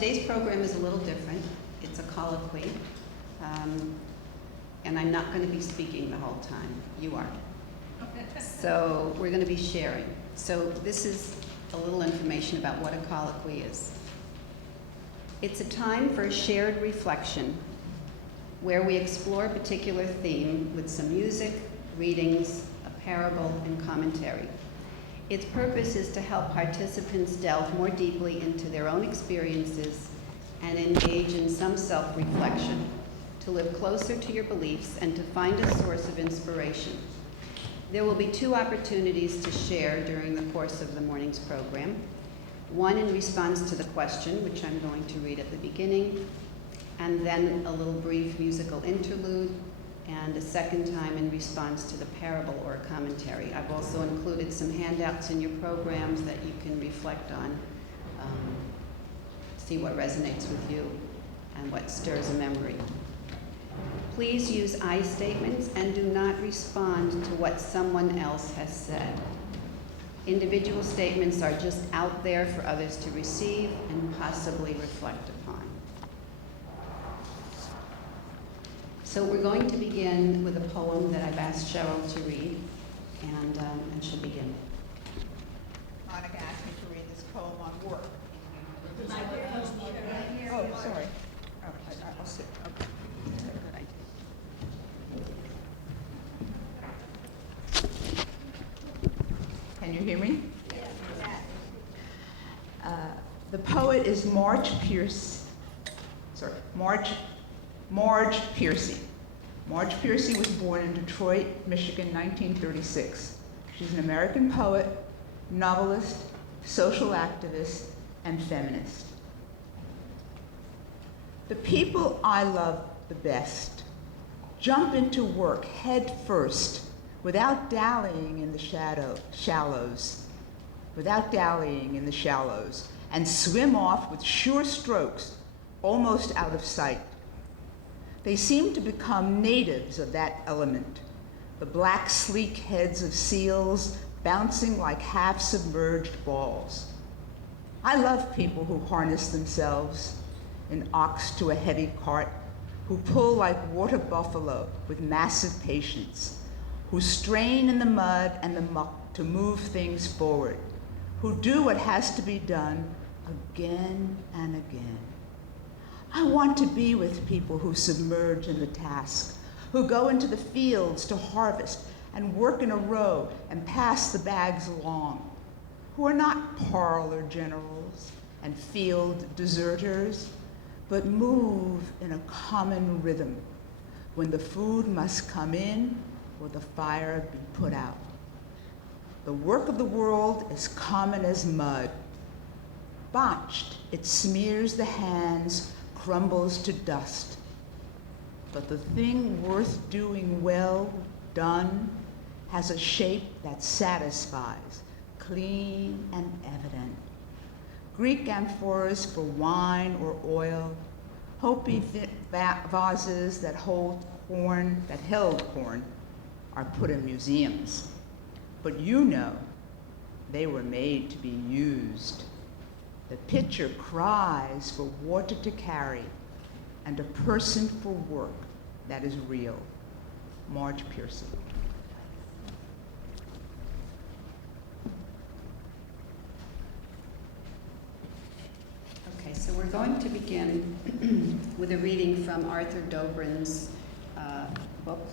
Today's program is a little different. It's a colloquy, and I'm not going to be speaking the whole time. You are. So we're going to be sharing. So this is a little information about what a colloquy is. It's a time for a shared reflection where we explore a particular theme with some music, readings, a parable, and commentary. Its purpose is to help participants delve more deeply into their own experiences and engage in some self-reflection, to live closer to your beliefs and to find a source of inspiration. There will be 2 opportunities to share during the course of the morning's program. One in response to the question, which I'm going to read at the beginning, and then a little brief musical interlude, and a second time in response to the parable or commentary. I've also included some handouts in your programs that you can reflect on, see what resonates with you and what stirs a memory. Please use I statements and do not respond to what someone else has said. Individual statements are just out there for others to receive and possibly reflect upon. So we're going to begin with a poem that I've asked Cheryl to read, and she'll begin. Monica asked me to read this poem on work. Oh, sorry. Oh, I'll sit. Okay. Good idea. Can you hear me? Yes. The poet is Marge Piercy. Marge Piercy was born in Detroit, Michigan, 1936. She's an American poet, novelist, social activist, and feminist. The people I love the best jump into work head first, without dallying in the shallows, and swim off with sure strokes, almost out of sight. They seem to become natives of that element, the black, sleek heads of seals bouncing like half-submerged balls. I love people who harness themselves, an ox to a heavy cart, who pull like water buffalo with massive patience, who strain in the mud and the muck to move things forward, who do what has to be done again and again. I want to be with people who submerge in the task, who go into the fields to harvest and work in a row and pass the bags along, who are not parlor generals and field deserters, but move in a common rhythm when the food must come in or the fire be put out. The work of the world is common as mud. Botched, it smears the hands, crumbles to dust. But the thing worth doing well done has a shape that satisfies, clean and evident. Greek amphoras for wine or oil, Hopi vases that held corn, are put in museums. But you know, they were made to be used. The pitcher cries for water to carry and a person for work that is real. Marge Piercy. Okay, so we're going to begin with a reading from Arthur Dobrin's book,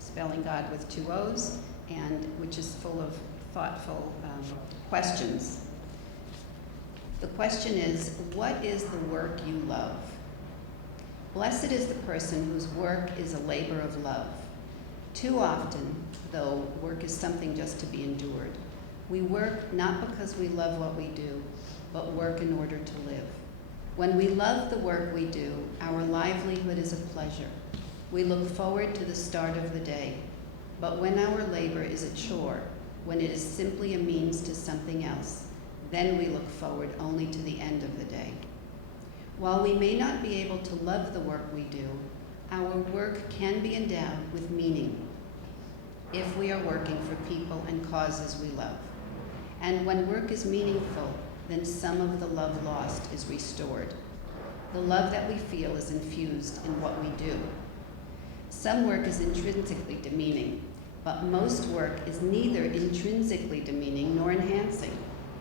Spelling God with 2 O's, and which is full of thoughtful questions. The question is, what is the work you love? Blessed is the person whose work is a labor of love. Too often, though, work is something just to be endured. We work not because we love what we do, but work in order to live. When we love the work we do, our livelihood is a pleasure. We look forward to the start of the day. But when our labor is a chore, when it is simply a means to something else, then we look forward only to the end of the day. While we may not be able to love the work we do, our work can be endowed with meaning if we are working for people and causes we love. And when work is meaningful, then some of the love lost is restored. The love that we feel is infused in what we do. Some work is intrinsically demeaning, but most work is neither intrinsically demeaning nor enhancing.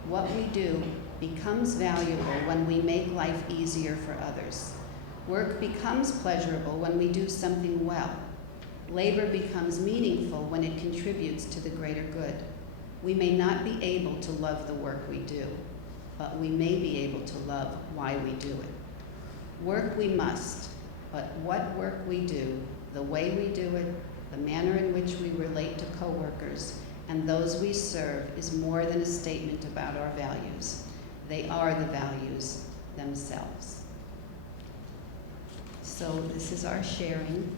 What we do becomes valuable when we make life easier for others. Work becomes pleasurable when we do something well. Labor becomes meaningful when it contributes to the greater good. We may not be able to love the work we do, but we may be able to love why we do it. Work we must, but what work we do, the way we do it, the manner in which we relate to coworkers and those we serve is more than a statement about our values. They are the values themselves. So this is our sharing.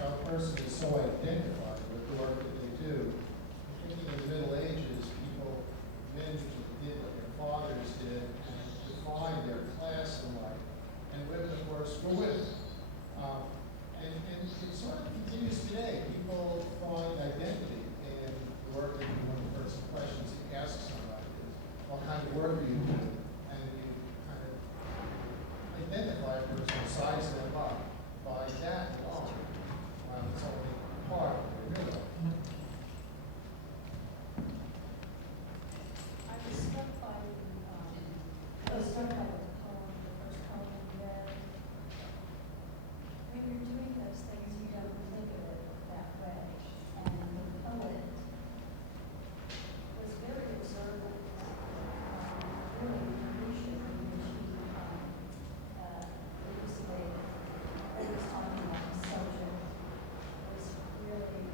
How a person is so identified with the work that they do. Thinking in the Middle Ages, men did what their fathers did and defined their class in life. And women, of course, were women. And it sort of continues today. People find identity in the work they do. One of the first questions you ask somebody is, what kind of work do you do? And you kind of identify a person, size them up by that alone. It's only part of the real life. I was struck by the poem, the first poem you read. When you're doing those things, you don't think of it that way. And the poet was very observant, really appreciative when she elucidated what was talking about the subject. Was really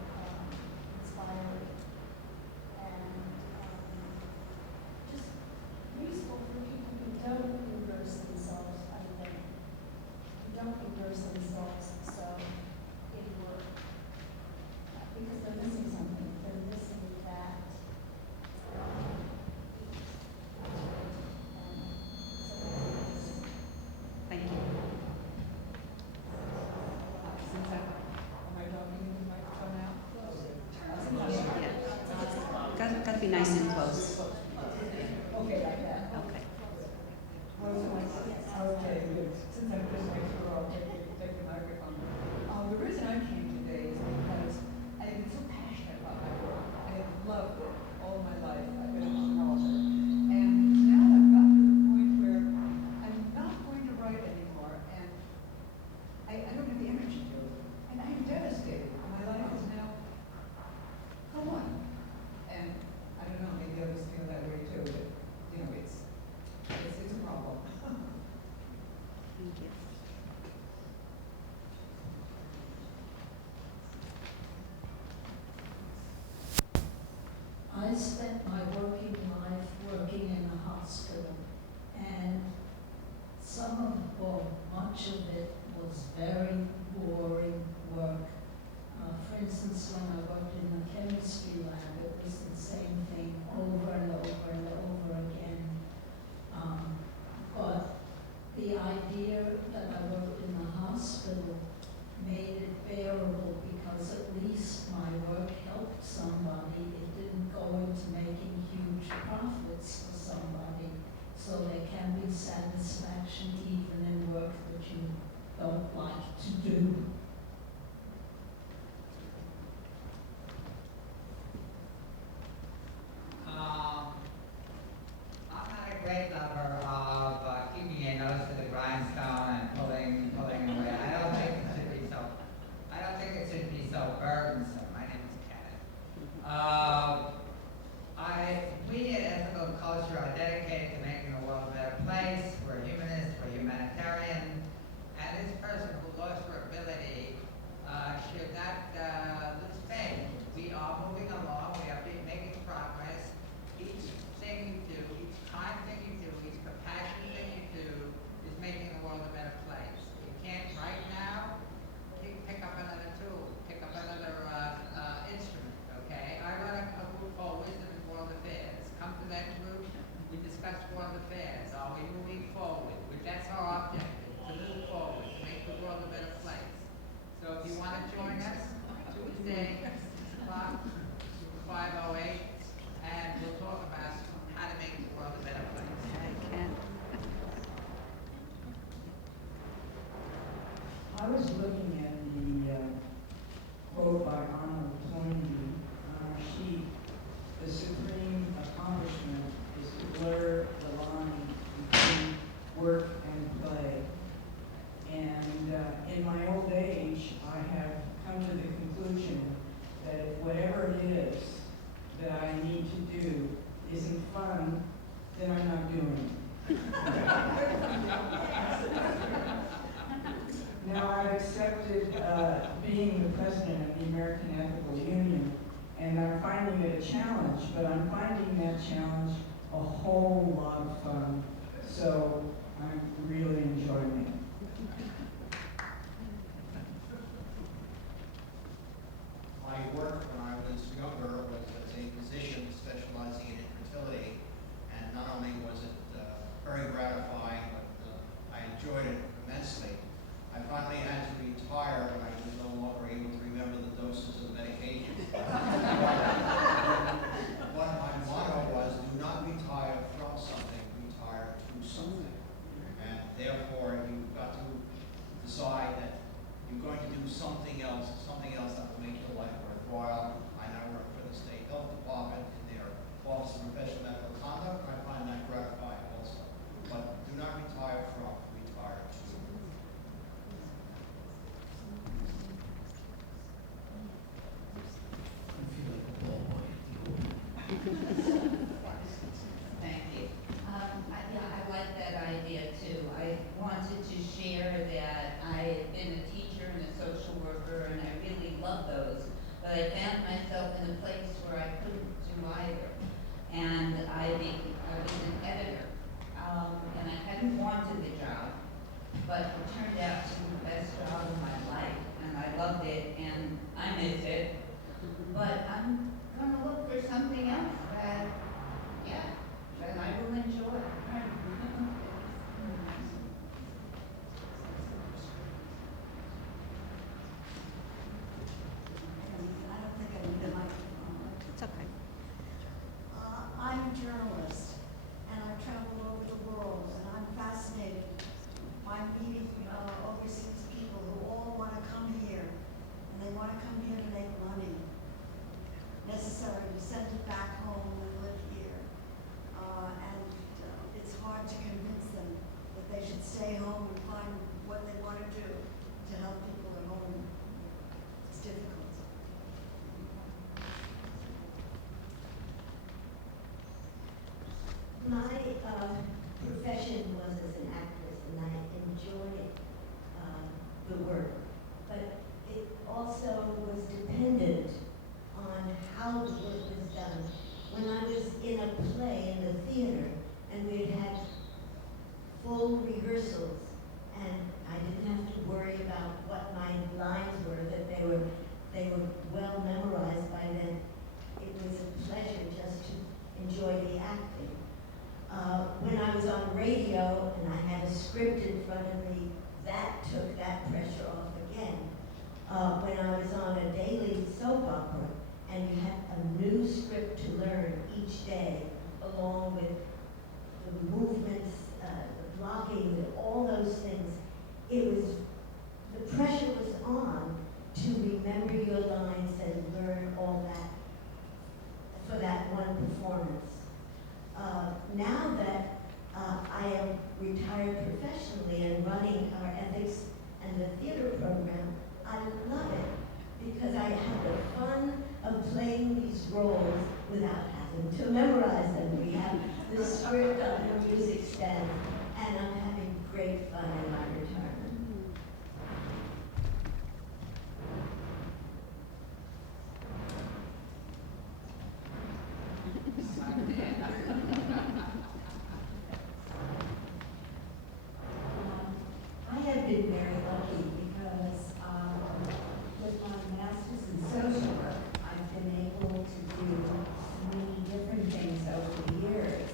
inspiring and just useful for people who don't immerse themselves, I think, who don't immerse themselves so in work because they're missing something. They're missing that. Thank you. Got to be nice and close. Okay, like that. Okay. Okay, good. Since I'm just next door, I'll take the microphone. The reason I came today is because I've been so passionate about my work. I have loved it all my life. I've been a developer. And now I've gotten to the point where I'm not going to write anymore, and I don't have the energy to do it. And I'm devastated. My life is now gone. And I don't know, maybe others feel that way too, but it's a problem. Thank you. I spent my working life working in a hospital, and much of it was very boring work. For instance, when I worked in the chemistry lab, it was the same thing over and over and over again. But the idea that I worked in the hospital made it bearable because at least my work helped somebody. It didn't go into making huge profits for somebody. So there can be satisfaction even in work that you don't like to do. I'm not a great lover of keeping your nose to the grindstone and pulling away. I don't think it should be so burdensome. My name is Kenneth. We at Ethical Culture are dedicated to making the world a better place. We're humanists, we're humanitarian, and this person who lost her ability accepted being the president of the American Ethical Union, and I'm finding it a challenge, but I'm finding that challenge a whole lot of fun. So I'm really enjoying it. My work when I was younger was as a physician specializing in infertility, and not only was it very gratifying, but I enjoyed it immensely. I finally had to retire when I was no longer able to remember the doses of medication. What my motto was, do not retire from something, retire to something. And therefore, you've got to decide that you're going to do something else that will make your life worthwhile. I now work for the State Health Department in their Office of Professional Medical Conduct. I find that gratifying also. But do not retire from, retire to. Thank you. I like that idea too. I wanted to share that I had been a teacher and a social worker, and I really love those. But I found myself in a place where I couldn't do either. And I was an editor, and I hadn't wanted the job, but it turned out to be the best job of my life, and I loved it, and I miss it. But I'm going to look for something else that I will enjoy. I don't think I need a microphone. It's okay. I'm a journalist, and I've traveled over the world, and I'm fascinated by meeting overseas people who all want to come here, and they want to come here to make money necessary to send it back home and live here. And it's hard to convince them that they should stay home and find what they want to do to help people at home. It's difficult. My profession was as an actress, and I enjoyed the work, but it also was dependent on how the work was done. When I was in a play in the theater, and we had full rehearsals, and I didn't have to worry about what my lines were, that they were well memorized by then. It was a pleasure just to enjoy the acting. When I was on radio and I had a script in front of me, that took that pressure off again. When I was on a daily soap opera and you had a new script to learn each day, along with the movements, the blocking, all those things, the pressure was on to remember your lines and learn all that for that one performance. Now that I am retired professionally and running our ethics and the theater program, I love it because I have the fun of playing these roles without having to memorize them. We have the script on the music stand, and I'm having great fun in my retirement. I have been very lucky because with my master's in social work, I've been able to do many different things over the years.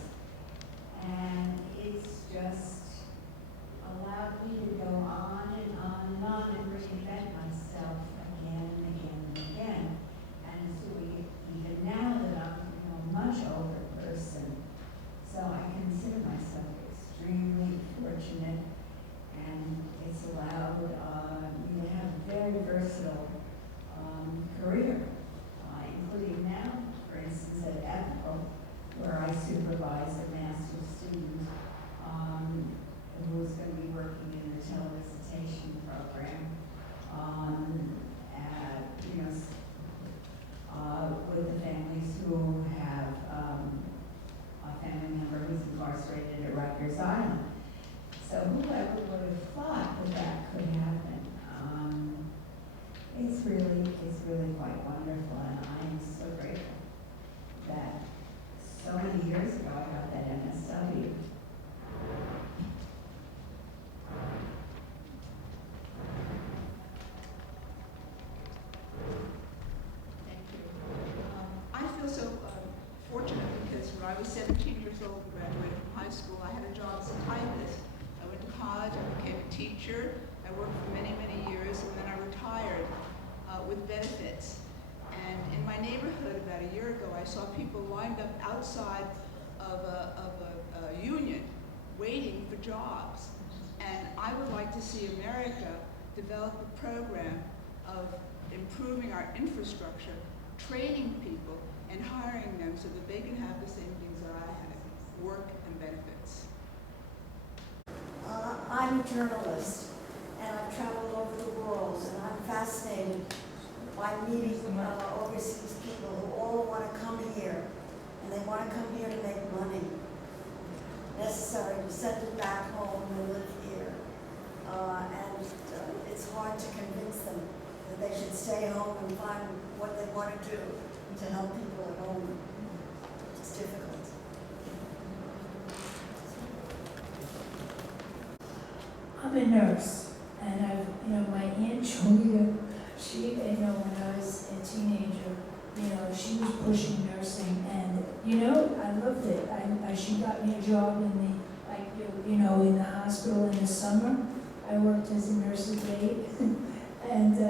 And it's just allowed me to go on and on and on and reinvent myself again and again and again. And so even now that I'm a much older person, so I consider myself extremely fortunate, and it's allowed me to have a very versatile career, including now, for instance, at Ethical, where I supervise a master's student who's going to be working in the televisitation program with the families who have a family member who's incarcerated at Rikers Island. So whoever would have thought that that could happen? It's really quite wonderful, and I am so grateful that so many years ago I got that MSW. Thank you. I feel so fortunate because when I was 17 years old and graduated from high school, I had a job as a typist. I went to college, I became a teacher, I worked for many, many years, and then I retired with benefits. And in my neighborhood about a year ago, I saw people lined up outside of a union waiting for jobs. And I would like to see America develop a program of improving our infrastructure, training people, and hiring them so that they can have the same things that I had, work and benefits. I'm a journalist, and I've traveled over the world, and I'm fascinated by meeting overseas people who all want to come here, and they want to come here to make money necessary to send it back home and live here. And it's hard to convince them that they should stay home and find what they want to do to help people at home. It's difficult. I'm a nurse, and my Aunt Julia, when I was a teenager, she was pushing nursing, and, I loved it. She got me a job in the hospital in the summer. I worked as a nurse's aide, and, I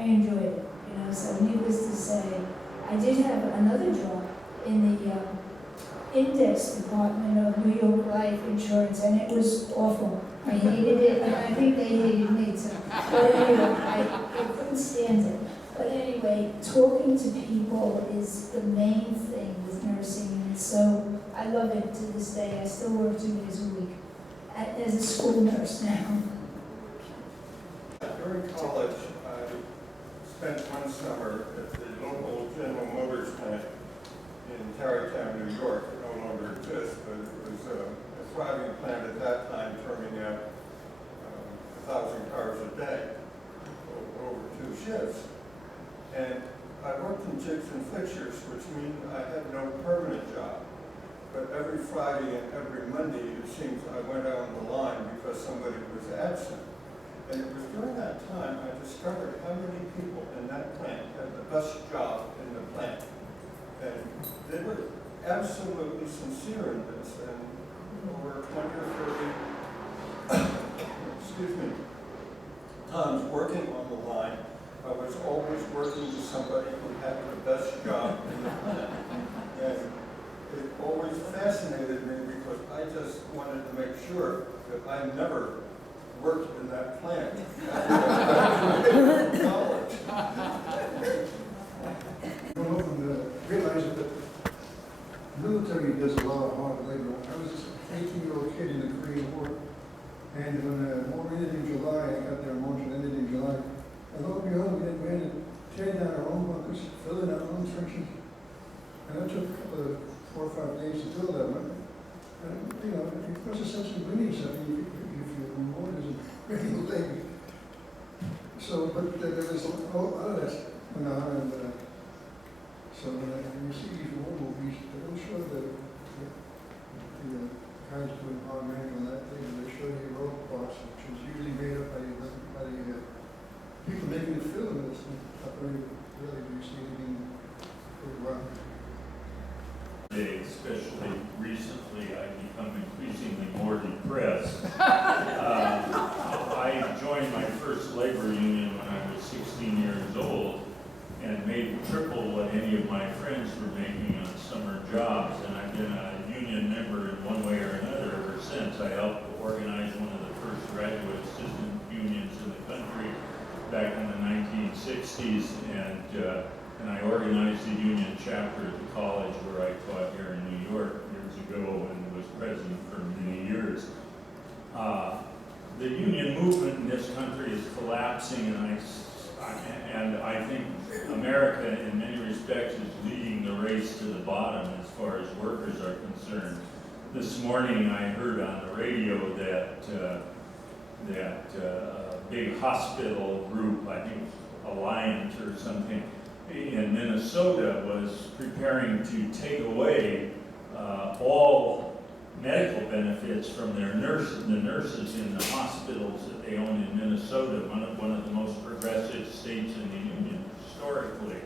enjoyed it, so needless to say, I did have another job in the index department of New York Life Insurance, and it was awful. I hated it, and I think they hated me too. But anyway, I couldn't stand it. But anyway, talking to people is the main thing with nursing, and so I love it to this day. I still work 2 days a week as a school nurse now. During college, I spent one summer at the local General Motors plant in Tarrytown, New York. It no longer exists, but it was a thriving plant at that time, turning out 1,000 cars a day over 2 shifts. And I worked in jigs and fixtures, which means I had no permanent job. But every Friday and every Monday, it seems I went out on the line because somebody was absent. And it was during that time I discovered how many people in that plant had the best job in the plant. And they were absolutely sincere in this. And over 20 or 30, excuse me, times working on the line, I was always working with somebody who had the best job in the plant. And it always fascinated me because I just wanted to make sure that I never worked in that plant. College. I realize that the military does a lot of hard labor. I was just an 18-year-old kid in the Korean War, and when the war ended in July, I got there, March ended in July. And lo and behold, we had to tear down our own bunkers, fill in our own trenches. And that took a couple of 4 or 5 days to fill that one. And, it was a sense of relief. I mean, if your reward isn't really late. So, but there was a lot of that went on, and so when you see these war movies, they don't show the guys doing hard manual and that thing, they show the heroic parts, which is usually made up by the people making the film. It's not really you see anything pretty well. Especially recently, I've become increasingly more depressed. I joined my first labor union when I was 16 years old and made triple what any of my friends were making on summer jobs, and I've been a union member in one way or another ever since. I helped organize one of the first graduate assistant unions in the country back in the 1960s, and I organized the union chapter at the college where I taught here in New York years ago and was president for many years. The union movement in this country is collapsing, and I think America in many respects is leading the race to the bottom as far as workers are concerned. This morning I heard on the radio that a big hospital group, I think Alliance or something in Minnesota was preparing to take away all medical benefits from their nurses, the nurses in the hospitals that they own in Minnesota, one of the most progressive states in the Union historically.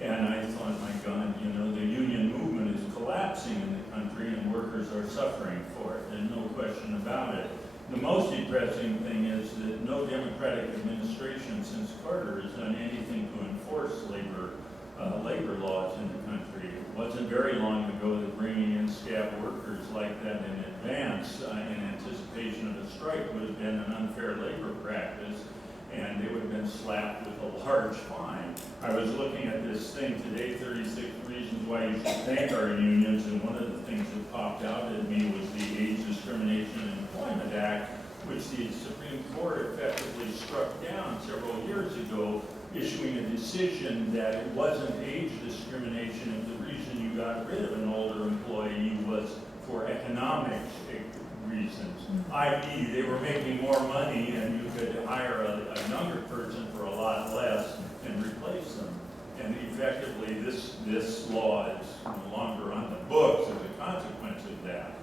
And I thought, my God, you know, the union movement is collapsing in the country and workers are suffering for it. There's no question about it. The most depressing thing is that no Democratic administration since Carter has done anything to enforce labor laws in the country. It wasn't very long ago that bringing in scab workers like that in advance in anticipation of a strike would have been an unfair labor practice, and they would have been slapped with a large fine. I was looking at this thing today, 36 reasons why you should thank our unions, and one of the things that popped out at me was the Age Discrimination in Employment Act, which the Supreme Court effectively struck down several years ago, issuing a decision that it wasn't age discrimination if the reason you got rid of an older employee was for economic reasons, i.e. they were making more money and you could hire a younger person for a lot less and replace them. And effectively this law is no longer on the books as a consequence of that.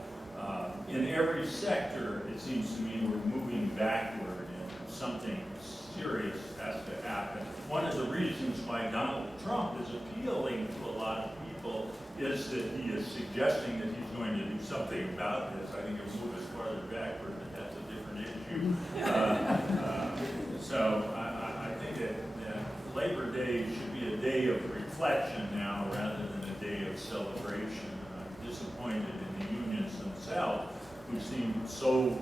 In every sector, it seems to me we're moving backward and something serious has to happen. One of the reasons why Donald Trump is appealing to a lot of people is that he is suggesting that he's going to do something about this. I think it'll move us farther backward, but that's a different issue. So I think that Labor Day should be a day of reflection now rather than a day of celebration. I'm disappointed in the unions themselves, who seem so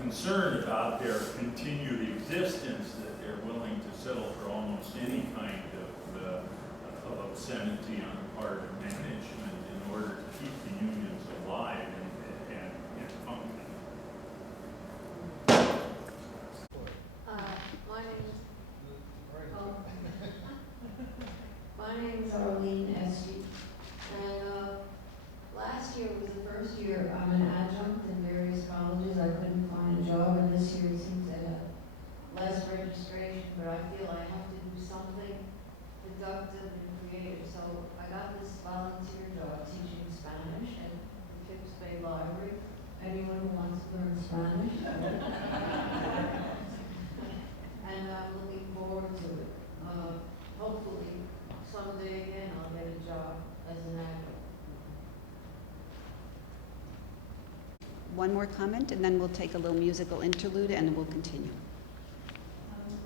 concerned about their continued existence that they're willing to settle for almost any kind of obscenity on the part of management in order to keep the unions alive and functioning. My name is Arlene Esty, and last year was the first year I'm an adjunct in various colleges. I couldn't find a job, and this year it seems to have less registration, but I feel I have to do something productive and creative. So I got this volunteer job teaching Spanish at the Phipps Bay Library. Anyone who wants to learn Spanish? And I'm looking forward to it. Hopefully, someday again, I'll get a job as an adjunct. One more comment, and then we'll take a little musical interlude, and we'll continue.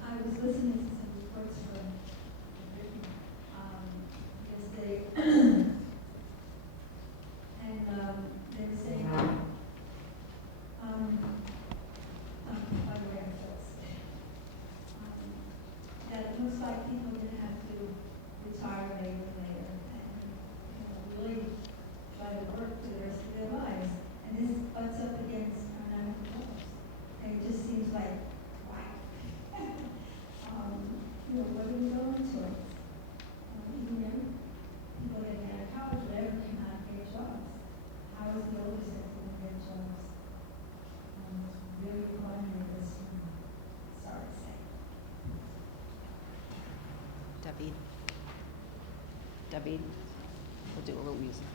I was listening to some reports from yesterday, and they were saying, by the way, that it looks like people didn't have to retire later, and really try to work for the rest of their lives. And this butts up against our national jobs. And it just seems like, wow. What are we going towards? Even young people getting out of college, whatever, cannot get jobs. How is the older sector going to get jobs? Really requiring this, sorry to say. David, we'll do a little music.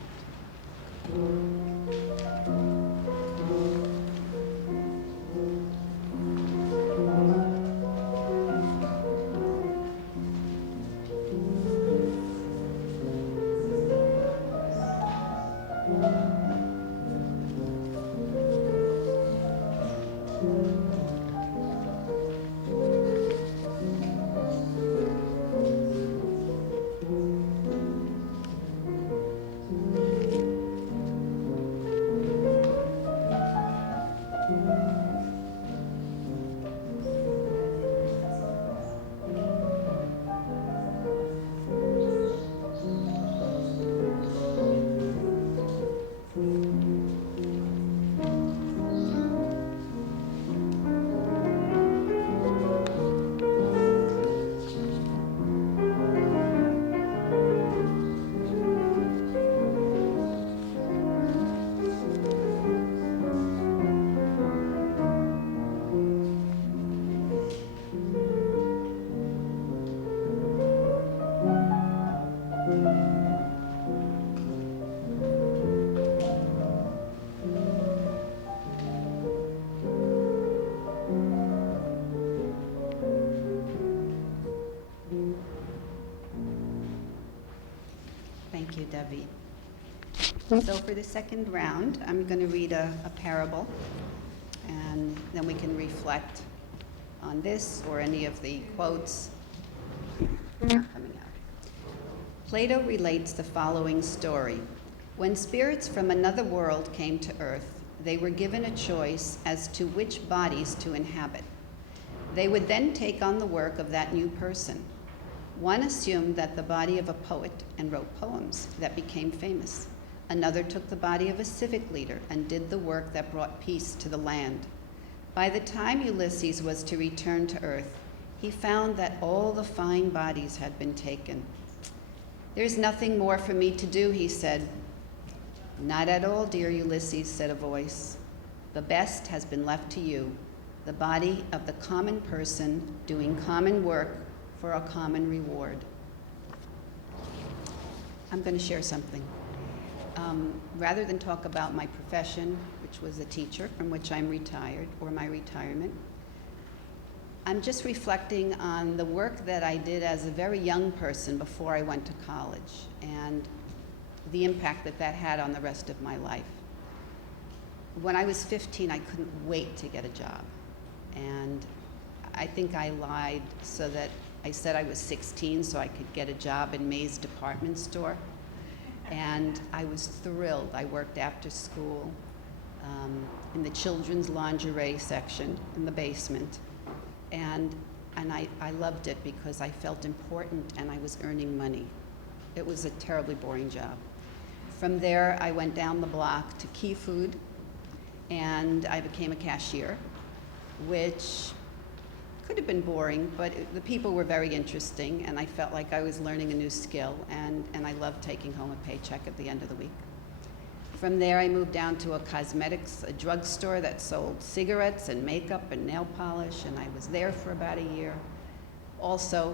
heavy. So for the second round, I'm going to read a parable, and then we can reflect on this or any of the quotes not coming out. Plato relates the following story. When spirits from another world came to earth, they were given a choice as to which bodies to inhabit. They would then take on the work of that new person. One assumed that the body of a poet and wrote poems that became famous. Another took the body of a civic leader and did the work that brought peace to the land. By the time Ulysses was to return to earth, he found that all the fine bodies had been taken. "There's nothing more for me to do," he said. "Not at all, dear Ulysses," said a voice. "The best has been left to you, the body of the common person doing common work for a common reward." I'm going to share something. Rather than talk about my profession, which was a teacher, from which I'm retired, or my retirement, I'm just reflecting on the work that I did as a very young person before I went to college, and the impact that that had on the rest of my life. When I was 15, I couldn't wait to get a job. And I think I lied so that I said I was 16 so I could get a job in May's department store. And I was thrilled. I worked after school in the children's lingerie section in the basement. And I loved it because I felt important and I was earning money. It was a terribly boring job. From there, I went down the block to Key Food, and I became a cashier, which could have been boring, but the people were very interesting, and I felt like I was learning a new skill, and I loved taking home a paycheck at the end of the week. From there, I moved down to a drugstore that sold cigarettes and makeup and nail polish, and I was there for about a year. Also,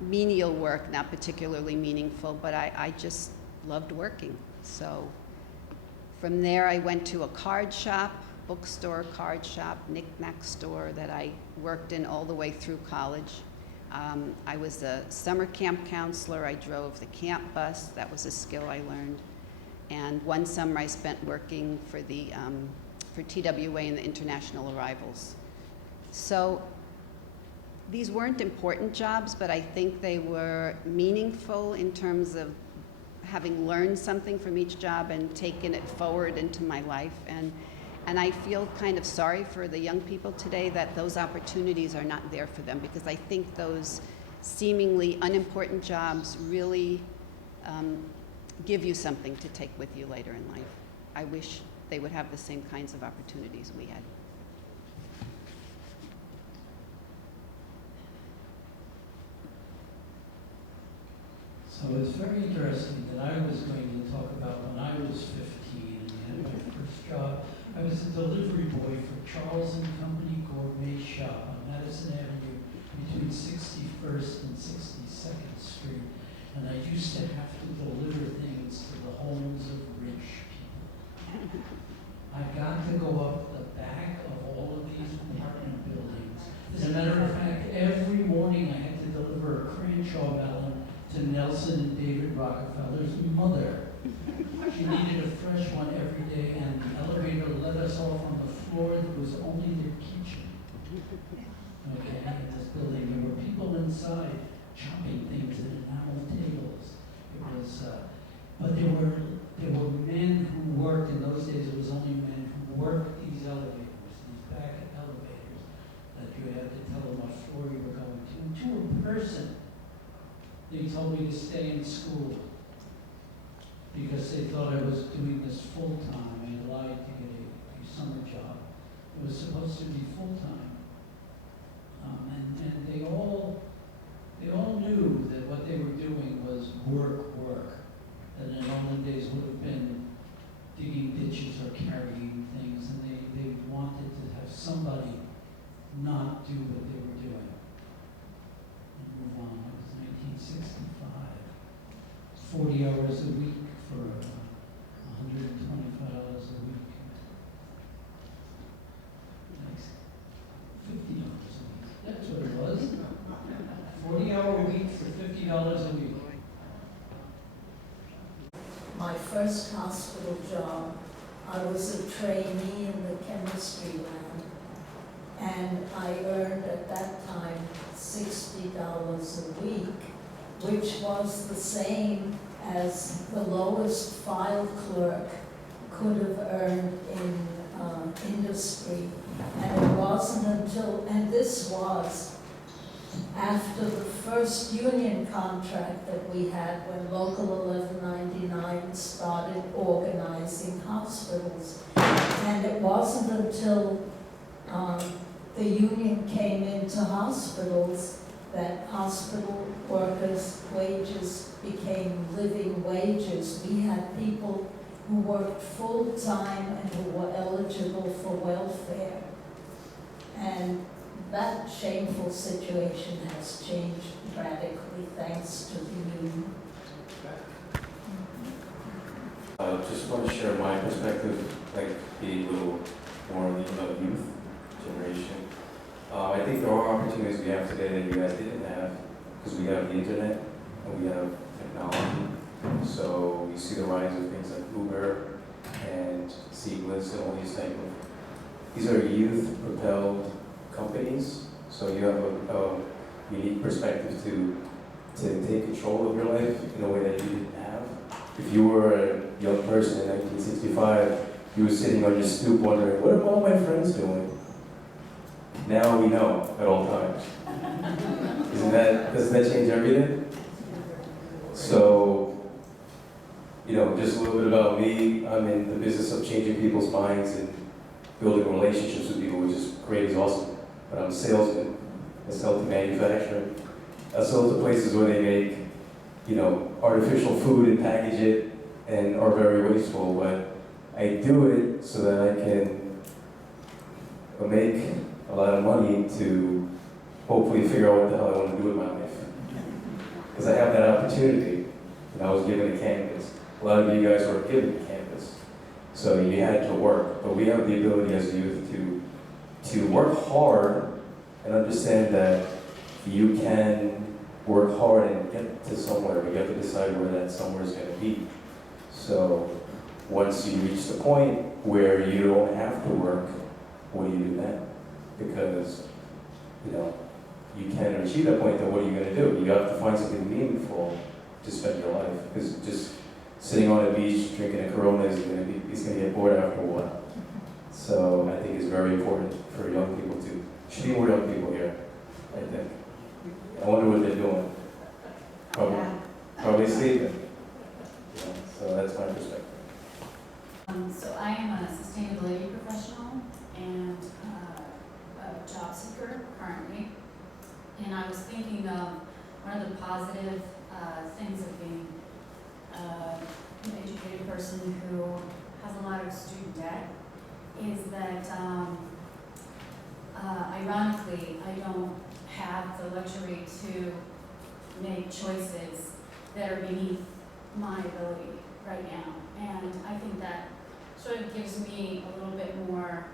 menial work, not particularly meaningful, but I just loved working. So from there, I went to a card shop, bookstore, card shop, knick-knack store that I worked in all the way through college. I was a summer camp counselor. I drove the camp bus. That was a skill I learned. And one summer I spent working for TWA in the international arrivals. So these weren't important jobs, but I think they were meaningful in terms of having learned something from each job and taken it forward into my life. And I feel kind of sorry for the young people today that those opportunities are not there for them, because I think those seemingly unimportant jobs really give you something to take with you later in life. I wish they would have the same kinds of opportunities we had. So it's very interesting that I was going to talk about when I was 15 and had my first job. I was a delivery boy for Charles & Company Gourmet Shop on Madison Avenue between 61st and 62nd Street. And I used to have to deliver things to the homes of rich people. I got to go up the back of all of these apartment buildings. As a matter of fact, every morning I had to deliver a Crenshaw melon to Nelson and David Rockefeller's mother. She needed a fresh one every day, and the elevator let us off on the floor that was only their kitchen. Okay, in this building, there were people inside chopping things at enamel tables. It was, but there were men who worked. In those days, it was only men who worked these elevators, these back elevators, that you had to tell them what floor you were going to. And to a person, they told me to stay in school because they thought I was doing this full-time. I had lied to get a summer job. It was supposed to be full-time. And they all knew that what they were doing was work. That in olden days would have been digging ditches or carrying things, and they wanted to have somebody not do what they were doing. And move on. It was 1965. 40 hours a week for $125 a week. Next. first hospital job, I was a trainee in the chemistry lab, and I earned at that time $60 a week, which was the same as the lowest file clerk could have earned in industry. And it wasn't until, and this was after the first union contract that we had when Local 1199 started organizing hospitals. And it wasn't until the union came into hospitals that hospital workers' wages became living wages. We had people who worked full-time and who were eligible for welfare. And that shameful situation has changed radically thanks to the union. Just want to share my perspective, like be a little more on the youth generation. I think there are opportunities we have today that you guys didn't have because we have the internet and we have technology. So you see the rise of things like Uber and Seamless and all these are youth-propelled companies. So you have a unique perspective to take control of your life in a way that you didn't have. If you were a young person in 1965, you were sitting on your stoop wondering, what are all my friends doing? Now we know at all times. Doesn't that change everything? So, just a little bit about me. I'm in the business of changing people's minds and building relationships with people, which is great, is awesome. But I'm a salesman. I sell to manufacturing. I sell to places where they make, artificial food and package it and are very wasteful. But I do it so that I can make a lot of money to hopefully figure out what the hell I want to do with my life. Because I have that opportunity, and I was given a canvas. A lot of you guys were given a canvas, so you had to work. But we have the ability as youth to work hard and understand that you can work hard and get to somewhere, but you have to decide where that somewhere is going to be. So once you reach the point where you don't have to work, what do you do then? Because, you can't achieve that point, then what are you going to do? You have to find something meaningful to spend your life. Because just sitting on a beach drinking a Corona is going to get bored after a while. So I think it's very important for young people to, should be more young people here, I think. I wonder what they're doing. Probably sleeping. So that's my perspective. So I am a sustainability professional and a job seeker currently. And I was thinking of one of the positive things of being an educated person who has a lot of student debt is that ironically I don't have the luxury to make choices that are beneath my ability right now. And I think that sort of gives me a little bit more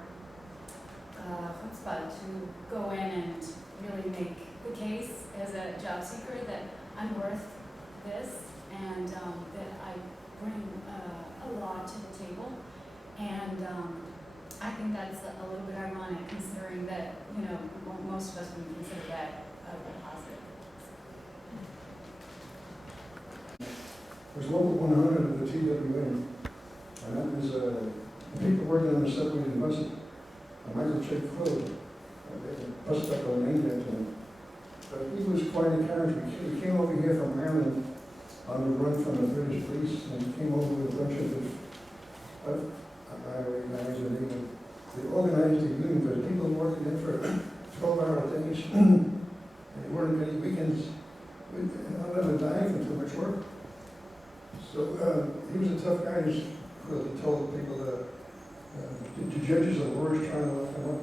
chutzpah to go in and really make the case as a job seeker that I'm worth this and that I bring a lot to the table. And I think that's a little bit ironic considering that, most of us would consider that a positive. There's Local 100 of the TWA, and that was people working on the subway and buses. Michael J. Crow, a bus stop named after him. But he was quite encouraging. He came over here from Ireland on the run from the British police, and he came over with a bunch of they organized the union, but people working there for 12-hour days, and there weren't many weekends. A lot of them dying from too much work. So he was a tough guy. He told people that the judges are the worst trying to look them up.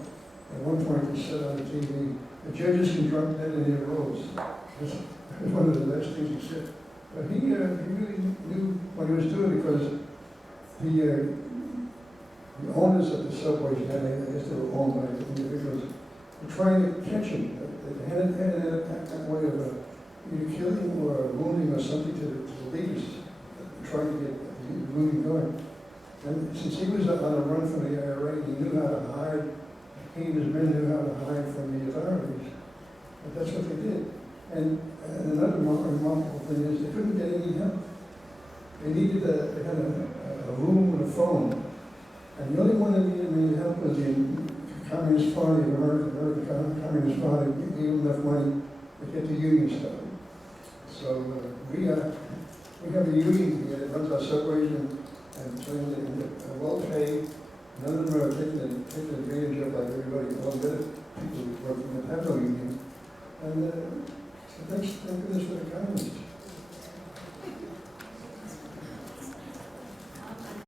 At one point he said on the TV, the judges can drop dead in their rows. That's one of the last things he said. But he really knew what he was doing because the owners of the subways, I guess they were owned by individuals, were trying to catch him. They had that way of either killing or wounding or something to the leaders, trying to get the moving going. And since he was on a run from the IRA, he knew how to hide, he and his men knew how to hide from the authorities. But that's what they did. And another remarkable thing is they couldn't get any help. They had a room with a phone. And the only one that needed any help was the Communist Party of America, American Communist Party, gave them enough money to get the union started. So we have a union here that runs our subways and well paid. None of them are taking advantage of like everybody. All the other people who work from the have no union. And thank goodness for the communists.